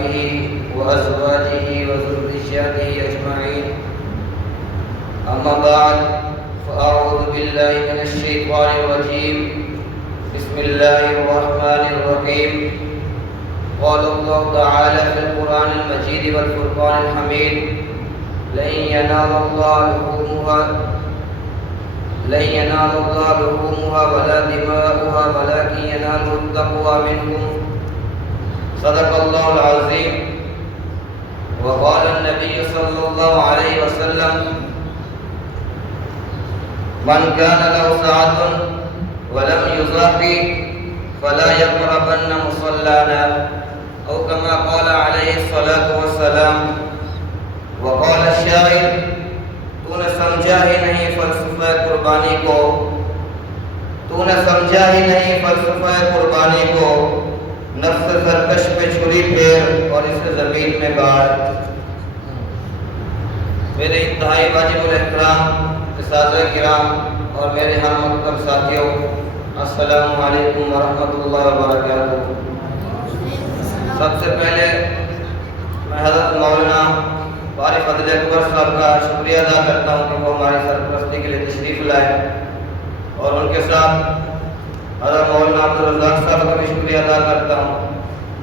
وأصحابه وأزواجه وذريته أجمعين. أما بعد، فأعوذ بالله من الشيطان الرجيم. بسم الله الرحمن الرحيم. قال الله تعالى في القرآن المجيد والفرقان الحميد: لن ينال الله لحومها ولا دماؤها ولكن يناله التقوى منكم. صدق الله العظيم. وقال النبي صلى الله عليه وسلم: من كان له ساعة ولم يضحي فلا يقربن مصلانا، أو كما قال عليه الصلاة والسلام. وقال الشاعر: تو نے سمجھا ہی نہیں فلسفہ قربانی کو، تو نے سمجھا ہی نہیں فلسفہ قربانی کو، نفس سرکش پہ چھری پھیر اور اسے زمین میں گاڑ. میرے انتہائی واجب الاحترام اساتذہ کرام اور میرے ہم مکتب ساتھیوں، السلام علیکم ورحمۃ اللہ وبرکاتہ. سب سے پہلے میں حضرت مولانا قاری فضل اکبر صاحب کا شکریہ ادا کرتا ہوں کہ وہ ہماری سرپرستی کے لیے تشریف لائے، اور ان کے ساتھ حضرت مولانا عبدالرزاق صاحب کا بھی شکریہ ادا کرتا ہوں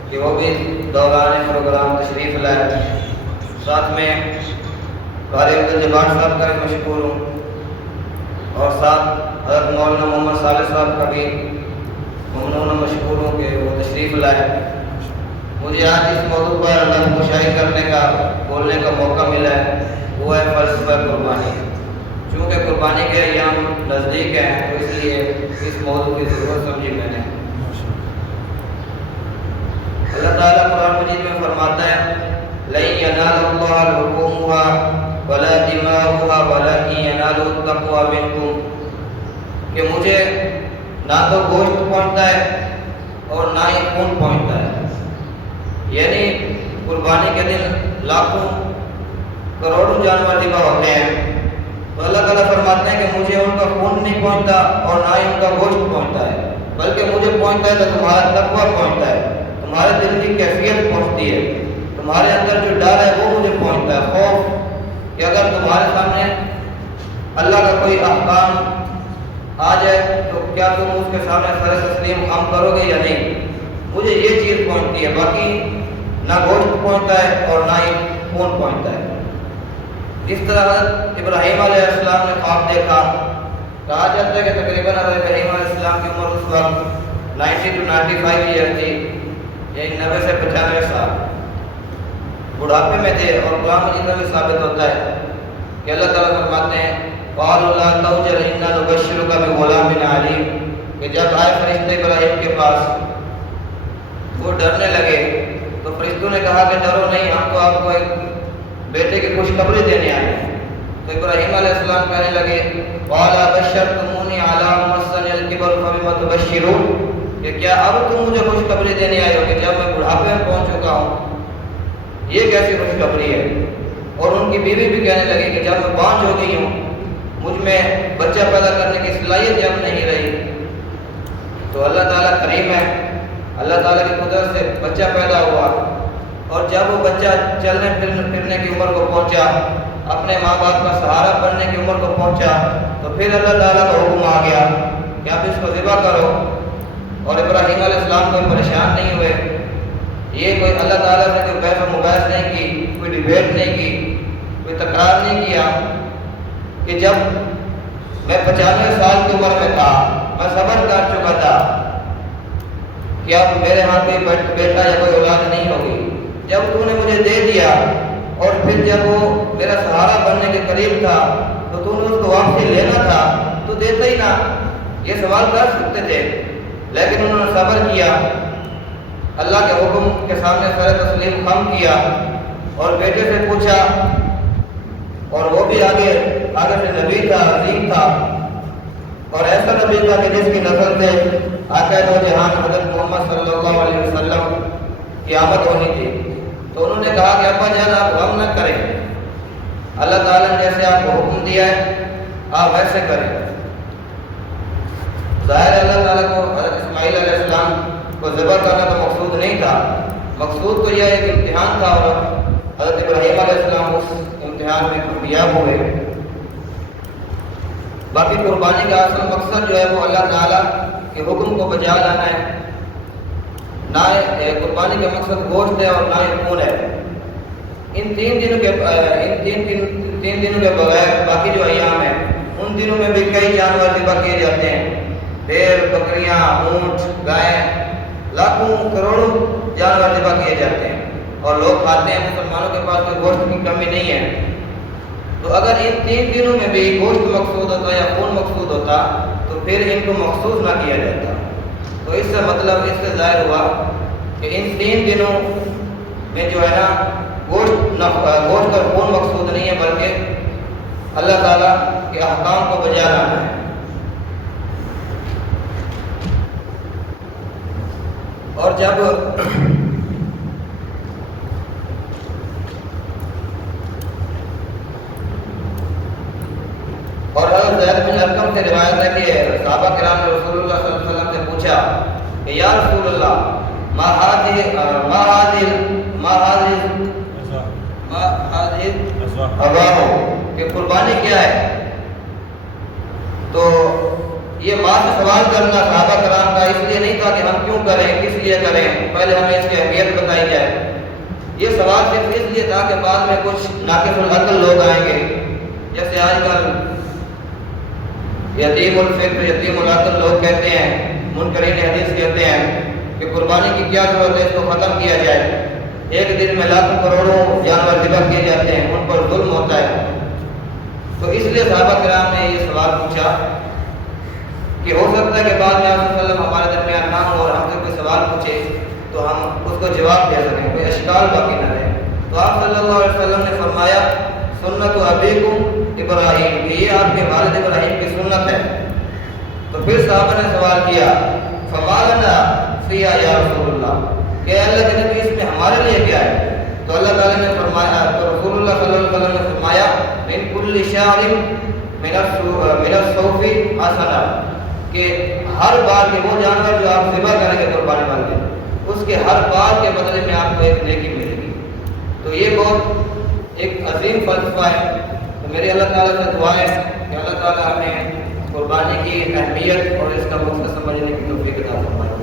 کہ وہ بھی دوران پروگرام تشریف لائے. ساتھ میں قاری عبدالجبار صاحب کا بھی مشکور ہوں، اور ساتھ حضرت مولانا محمد صالح صاحب کا بھی ممنون مشکور ہوں کہ وہ تشریف لائے. مجھے آج اس موضوع پر اللہ کو شائع کرنے کا بولنے کا موقع ملا ہے، وہ ہے فلسفہ قربانی. چونکہ قربانی کے ایام نزدیک ہیں تو اس لیے اس موضوع کی ضرورت سمجھی میں نے. اللہ تعالیٰ قرآن مجید میں فرماتا ہے: لَن يَنَالَ اللَّهَ لُحُومُهَا وَلَا دِمَاؤُهَا وَلَكِن يَنَالُهُ التَّقْوَى مِنكُمْ، کہ مجھے نہ تو گوشت پہنچتا ہے اور نہ ہی خون پہنچتا ہے. یعنی قربانی کے دن لاکھوں کروڑوں جانور ذبح ہوتے ہیں، تو اللہ تعالیٰ فرماتے ہیں کہ مجھے ان کا خون نہیں پہنچتا اور نہ ہی ان کا گوشت پہنچتا ہے، بلکہ مجھے پہنچتا ہے تو تمہارا تقویٰ پہنچتا ہے، تمہارے دل کی کیفیت پہنچتی ہے، تمہارے اندر جو ڈر ہے وہ مجھے پہنچتا ہے. خوف کہ اگر تمہارے سامنے اللہ کا کوئی احکام آ جائے تو کیا تم اس کے سامنے سر تسلیم خم کرو گے یا نہیں. مجھے یہ چیز پہنچتی ہے، باقی نہ گوشت پہنچتا ہے اور نہ ہی خون پہنچتا ہے. جس طرح حضرت ابراہیم علیہ السلام نے خواب دیکھا، کہا جاتا ہے کہ تقریباً حضرت ابراہیم علیہ السلام کی عمر اس وقت 90 to 95 ایئر تھی، یعنی 90 سے 95 سال بڑھاپے میں تھے. اور قرآن مجید میں بھی ثابت ہوتا ہے کہ اللہ تعالیٰ فرماتے ہیں: قالوا لا توجل انا نبشرک بغلام علیم، کہ جب آئے فرشتے ابراہیم کے پاس وہ ڈرنے لگے تو فرشتوں نے کہا کہ ڈرو نہیں، ہم تو آپ کو ایک بیٹے کی خوشخبری دینے آئے ہیں. تو ابراہیم علیہ السلام کہنے لگے: قال بشرتمونی علی مسنی الکبر فبم تبشرون، کہ کیا اب تم مجھے خوشخبری دینے آئے ہو کہ جب میں بڑھاپے میں پہنچ چکا ہوں، یہ کیسی خوشخبری ہے. اور ان کی بیوی بھی کہنے لگی کہ جب میں بانجھ ہو گئی ہوں، مجھ میں بچہ پیدا کرنے کی صلاحیت جب نہیں رہی. تو اللہ تعالیٰ کریم ہے، اللہ تعالیٰ کی قدرت سے بچہ پیدا ہوا، اور جب وہ بچہ چلنے پھرنے کی عمر کو پہنچا، اپنے ماں باپ کا سہارا بننے کی عمر کو پہنچا، تو پھر اللہ تعالیٰ کا حکم آ گیا کہ آپ اس کو ذبح کرو. اور ابراہیم علیہ السلام کوئی پریشان نہیں ہوئے، یہ کوئی اللہ تعالیٰ نے کوئی بحث و مباحث نہیں کی، کوئی ڈیبیٹ نہیں کی، کوئی تکرار نہیں کیا. کہ جب میں 95 سال کی عمر میں تھا، میں صبر کر چکا تھا کہ اب میرے ہاں کوئی بیٹا یا کوئی اولاد نہیں ہوگی. جب تو نے مجھے دے دیا اور پھر جب وہ میرا سہارا بننے کے قریب تھا تو تو نے اس کو واپسی لینا تھا تو دیتا ہی نہ. یہ سوال کر سکتے تھے، لیکن انہوں نے صبر کیا، اللہ کے حکم کے سامنے سر تسلیم خم کیا اور بیٹے سے پوچھا. اور وہ بھی آگے سے نبی تھا، عظیم تھا، اور ایسا نبی تھا کہ جس کی نسل سے آقا دو جہان حضرت محمد صلی اللہ علیہ وسلم کی آمد ہونی تھی. تو انہوں نے کہا کہ ابا جان آپ غم نہ کریں، اللہ تعالیٰ نے جیسے آپ کو حکم دیا ہے آپ ویسے کریں. ظاہر اللہ تعالیٰ کو حضرت اسماعیل علیہ السلام کو ذبح کرنا تو مقصود نہیں تھا، مقصود تو یہ ایک امتحان تھا اور حضرت ابراہیم علیہ السلام اس امتحان میں کامیاب ہوئے۔ باقی قربانی کا اصل مقصد جو ہے وہ اللہ تعالیٰ کے حکم کو بجا لانا ہے۔ نہ قربانی کا مقصد گوشت ہے اور نہ ہی خون ہے۔ ان تین دنوں کے بغیر باقی جو ایام ہیں ان دنوں میں بھی کئی جانور ذبح کیے جاتے ہیں، بھیڑ، بکریاں، اونٹ، گائیں، لاکھوں کروڑوں جانور ذبح کیے جاتے ہیں اور لوگ کھاتے ہیں۔ مسلمانوں کے پاس کوئی گوشت کی کمی نہیں ہے۔ تو اگر ان تین دنوں میں بھی گوشت مقصود ہوتا یا خون مقصود ہوتا تو پھر ان کو مخصوص نہ کیا جاتا۔ تو اس سے مطلب اس سے ظاہر ہوا کہ ان تین دنوں میں جو ہے نا گوشت اور خون مقصود نہیں ہے، بلکہ اللہ تعالیٰ کے احکام کو بجا لانا ہے۔ اور جب اور حضرت زید بن ارقم سے روایت ہے کہ صحابہ کرام نے رسول اللہ صلی اللہ علیہ وسلم سے پوچھا کہ یا رسول اللہ ما کہ قربانی کیا ہے؟ تو یہ ماں سے سوال کرنا صحابہ کرام کا اس لیے نہیں تھا کہ ہم کیوں کریں، کس لیے کریں، پہلے ہمیں اس کی اہمیت بتائی جائے۔ یہ سوال صرف اس لیے تھا کہ بعد میں کچھ ناقص العقل لوگ آئیں گے، جیسے آج کل یتیم الفکر، یتیم العقل لوگ کہتے ہیں، منکرین حدیث کہتے ہیں کہ قربانی کی کیا ضرورت ہے، اس کو ختم کیا جائے۔ ایک دن میں لاکھوں کروڑوں جانور ذبح کیے جاتے ہیں، ان پر ظلم ہوتا ہے۔ تو اس لیے صحابہ کرام نے یہ سوال پوچھا کہ ہو سکتا ہے کہ بعد میں آپ صلی اللہ علیہ وسلم ہمارے درمیان نہ ہو اور ہم سے کوئی سوال پوچھے تو ہم اس کو جواب دے سکیں، کوئی اشکال باقی نہ رہے۔ تو آپ صلی اللہ علیہ وسلم نے فرمایا سنت ابیکم ابراہیم، یہ آپ کے والد ابراہیم کی سنت ہے۔ تو پھر صحابہ نے سوال کیا فما لنا فیہا یا رسول اللہ، کہ اللہ کے نبی اس میں ہمارے لیے کیا ہے؟ تو اللہ تعالیٰ نے فرمایا، تو رسول اللہ صلی اللہ علیہ وسلم نے فرمایا من کل شعر من الصوف حسنہ، کہ ہر بار کے وہ جانور جو آپ ذبح کریں گے قربانی والے اس کے ہر بار کے بدلے میں آپ کو ایک نیکی ملے گی۔ تو یہ بہت ایک عظیم فلسفہ ہے۔ تو میری اللہ تعالیٰ سے دعا ہے کہ اللہ تعالیٰ ہمیں قربانی کی اہمیت اور اس کا مقصد سمجھنے کی توفیق عطا فرمائے۔